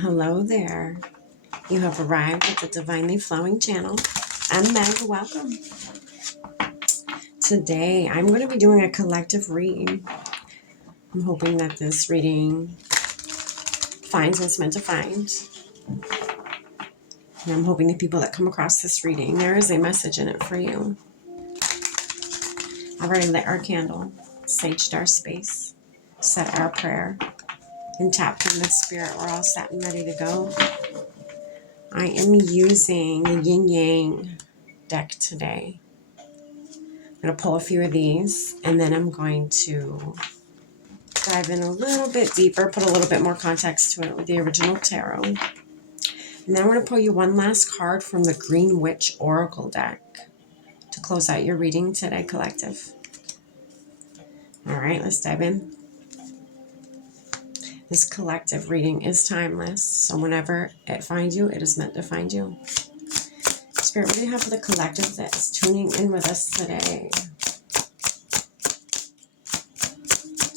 Hello there. You have arrived at the Divinely Flowing channel. I'm Meg. Welcome. Today, I'm going to be doing a collective reading. I'm hoping that this reading finds what it's meant to find. And I'm hoping the people that come across this reading, there is a message in it for you. I've already lit our candle, saged our space, said our prayer, and tapped in the spirit. We're all set and ready to go. I am using the Yin Yang deck today. I'm going to pull a few of these, and then I'm going to dive in a little bit deeper, put a little bit more context to it with the original tarot. And then I'm going to pull you one last card from the Green Witch Oracle deck to close out your reading today, collective. All right, let's dive in. This collective reading is timeless, so whenever it finds you, it is meant to find you. Spirit, what do you have for the collective that's tuning in with us today?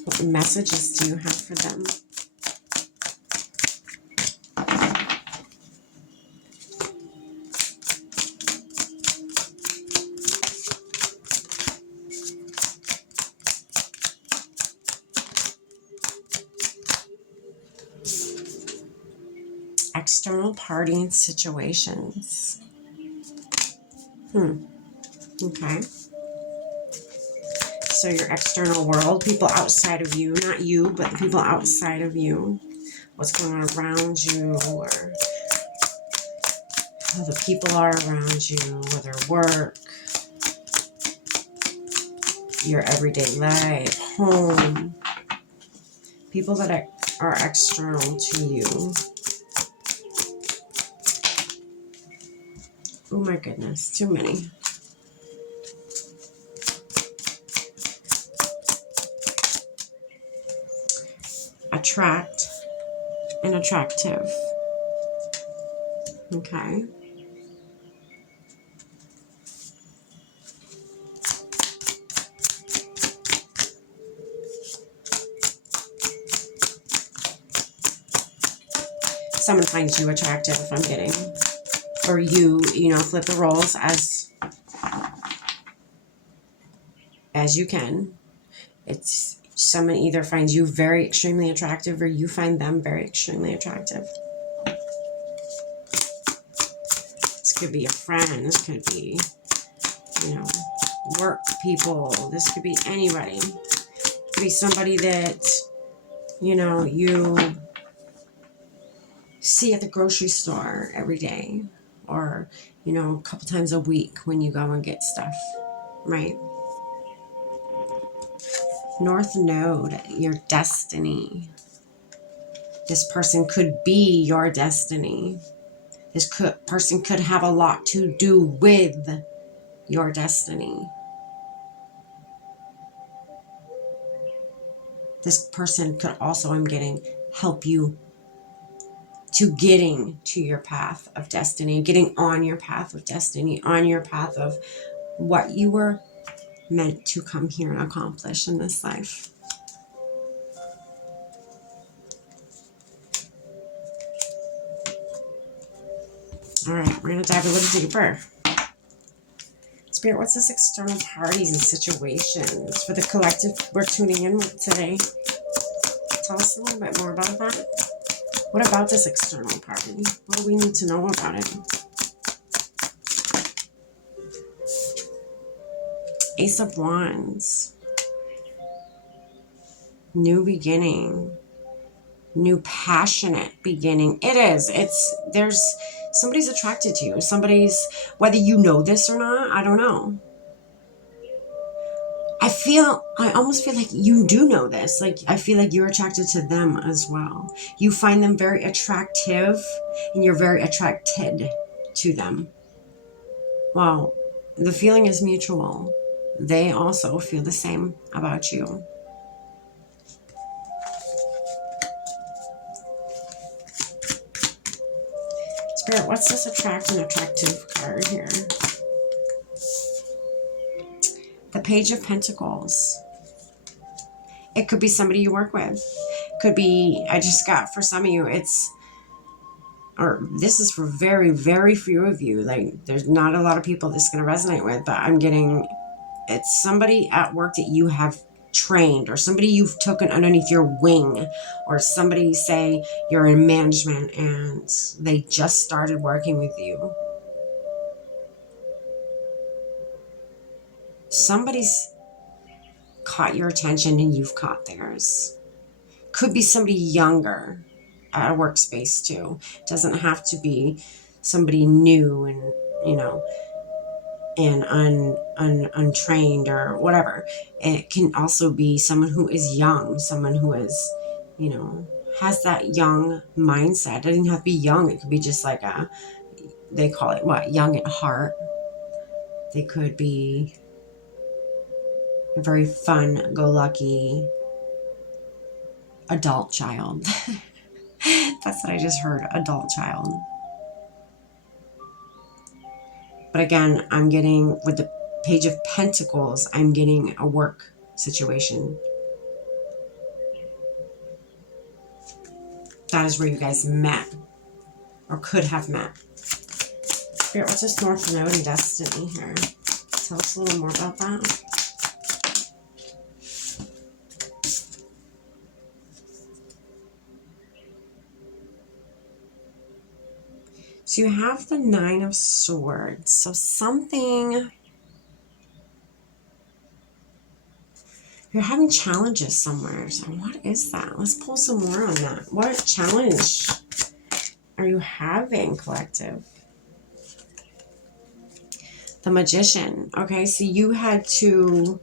What messages do you have for them? External partying situations. Okay. So your external world, people outside of you, not you, but the people outside of you. What's going on around you, or how the people are around you, whether work, your everyday life, home. People that are external to you. Oh my goodness, too many. Attract and attractive. Okay. Someone finds you attractive, I'm getting. Or you flip the roles as you can. It's someone either finds you very extremely attractive or you find them very extremely attractive. This could be a friend. This could be, work people. This could be anybody. It could be somebody that, you see at the grocery store every day, or, a couple times a week when you go and get stuff, right? North Node, your destiny. This person could be your destiny. This person could have a lot to do with your destiny. This person could also, I'm getting, help you to getting to your path of destiny, getting on your path of destiny, on your path of what you were meant to come here and accomplish in this life. All right, we're going to dive a little deeper. Spirit, what's this external parties and situations for the collective we're tuning in with today? Tell us a little bit more about that. What about this external party? What do we need to know about it? Ace of Wands. New beginning. New passionate beginning. There's somebody's attracted to you. Whether you know this or not, I don't know. I almost feel like you do know this. Like, I feel like you're attracted to them as well. You find them very attractive and you're very attracted to them. Wow. The feeling is mutual. They also feel the same about you. Spirit, what's this attract and attractive card here? The Page of Pentacles. It could be somebody you work with. Could be, I just got, for some of you, it's or this is for very, very few of you. Like, there's not a lot of people this is going to resonate with, but I'm getting, it's somebody at work that you have trained, or somebody you've taken underneath your wing, or somebody, say you're in management and they just started working with you. Somebody's caught your attention and you've caught theirs. Could be somebody younger at a workspace too. Doesn't have to be somebody new and, you know, and untrained or whatever. It can also be someone who is young, someone who is, you know, has that young mindset. It doesn't have to be young. It could be just like a, they call it what, young at heart. They could be a very fun, go lucky adult child. That's what I just heard, adult child. But again, I'm getting, with the Page of Pentacles, I'm getting a work situation. That is where you guys met, or could have met. Spirit, what's this North Node in Destiny here? Tell us a little more about that. So you have the Nine of Swords. So something, you're having challenges somewhere. So what is that? Let's pull some more on that. What challenge are you having, collective? The Magician. Okay, so you had to,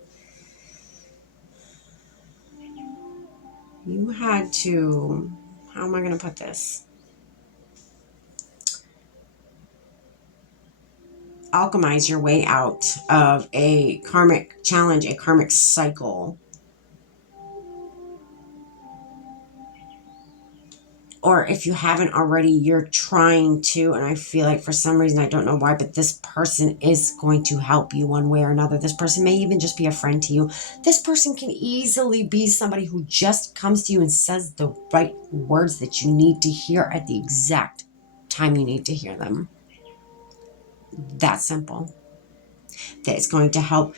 how am I going to put this? Alchemize your way out of a karmic challenge, a karmic cycle. Or if you haven't already, you're trying to, and I feel like for some reason, I don't know why, but this person is going to help you one way or another. This person may even just be a friend to you. This person can easily be somebody who just comes to you and says the right words that you need to hear at the exact time you need to hear them. That simple. That is going to help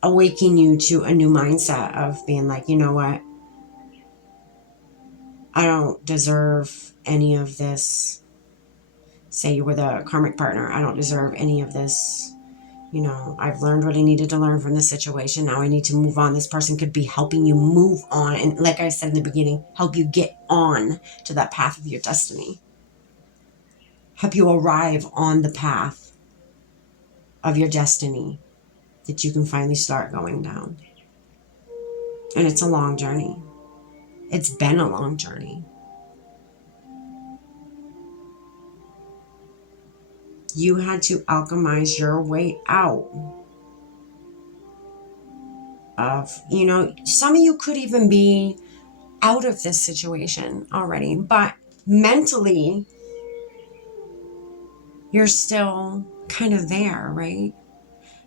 awaken you to a new mindset of being like, you know what? I don't deserve any of this. Say you were the karmic partner. I don't deserve any of this. You know, I've learned what I needed to learn from this situation. Now I need to move on. This person could be helping you move on. And like I said in the beginning, help you get on to that path of your destiny. Help you arrive on the path of your destiny that you can finally start going down. And it's a long journey. It's been a long journey. You had to alchemize your way out of, you know, some of you could even be out of this situation already, but mentally, you're still kind of there, right?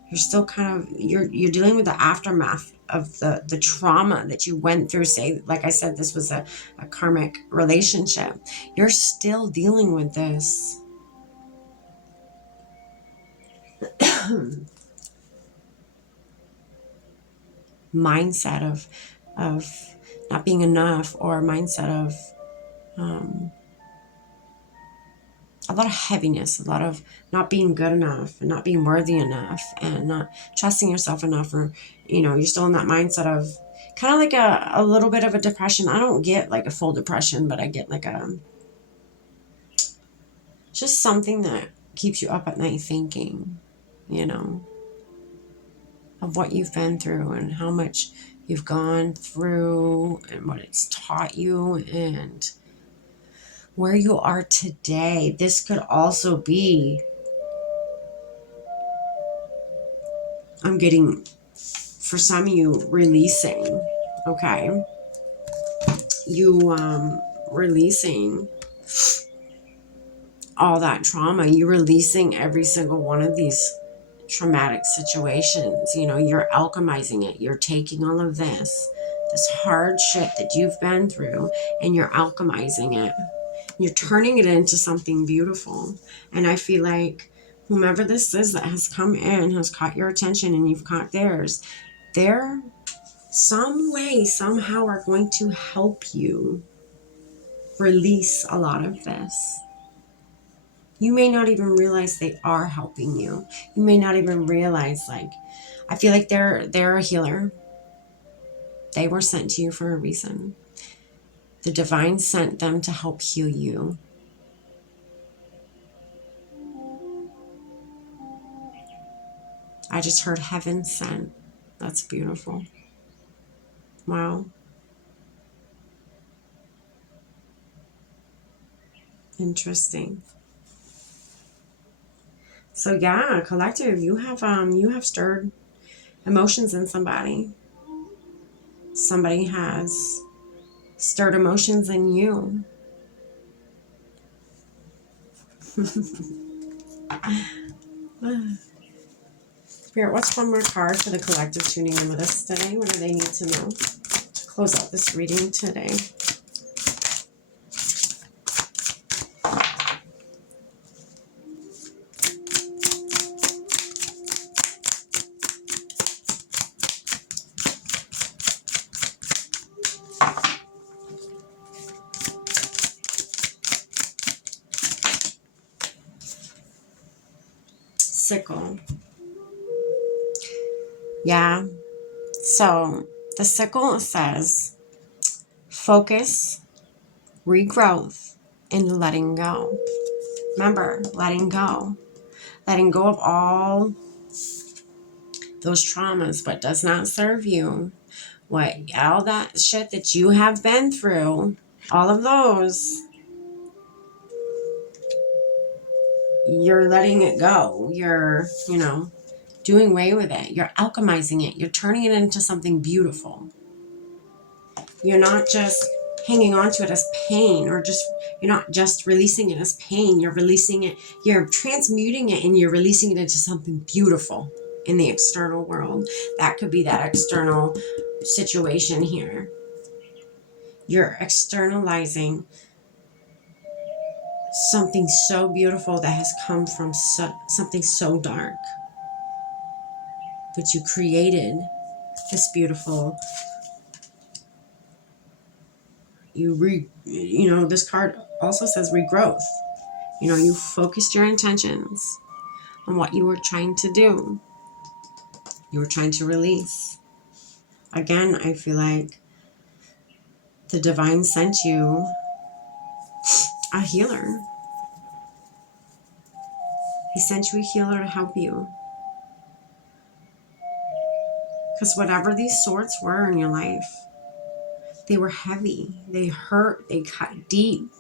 You're still kind of, you're dealing with the aftermath of the trauma that you went through. Say, like I said, this was a karmic relationship. You're still dealing with this. Mindset of not being enough, or mindset of a lot of heaviness, a lot of not being good enough and not being worthy enough and not trusting yourself enough, or, you know, you're still in that mindset of kind of like a little bit of a depression. I don't get like a full depression, but I get like just something that keeps you up at night thinking, you know, of what you've been through and how much you've gone through and what it's taught you and where you are today. This could also be, I'm getting, for some of you, releasing, okay? You releasing all that trauma. You're releasing every single one of these traumatic situations. You know, you're alchemizing it. You're taking all of this hard shit that you've been through, and you're alchemizing it. You're turning it into something beautiful. And I feel like whomever this is that has come in, has caught your attention and you've caught theirs, they're some way, somehow are going to help you release a lot of this. You may not even realize they are helping you. You may not even realize, like, I feel like they're a healer. They were sent to you for a reason. The divine sent them to help heal you. I just heard heaven sent. That's beautiful. Wow. Interesting. So yeah, collective, you have stirred emotions in somebody. Somebody has stirred emotions in you. Spirit, what's one more card for the collective tuning in with us today? What do they need to know to close out this reading today? Sickle. Yeah. So the sickle says focus, regrowth, and letting go. Remember, letting go. Letting go of all those traumas, what does not serve you, all that shit that you have been through, all of those, you're letting it go. You're, doing away with it. You're alchemizing it. You're turning it into something beautiful. You're not just hanging on to it as pain, or you're not just releasing it as pain. You're releasing it, you're transmuting it, and you're releasing it into something beautiful in the external world. That could be that external situation here. You're externalizing something so beautiful that has come from something so dark. But you created this beautiful, this card also says regrowth. You focused your intentions on what you were trying to do. You were trying to release. Again, I feel like the divine sent you a healer. He sent you a healer to help you. Because whatever these swords were in your life, they were heavy. They hurt. They cut deep.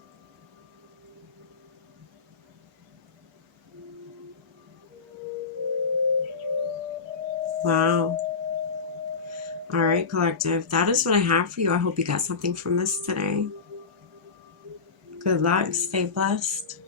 Wow. All right, collective. That is what I have for you. I hope you got something from this today. Good luck. Stay blessed.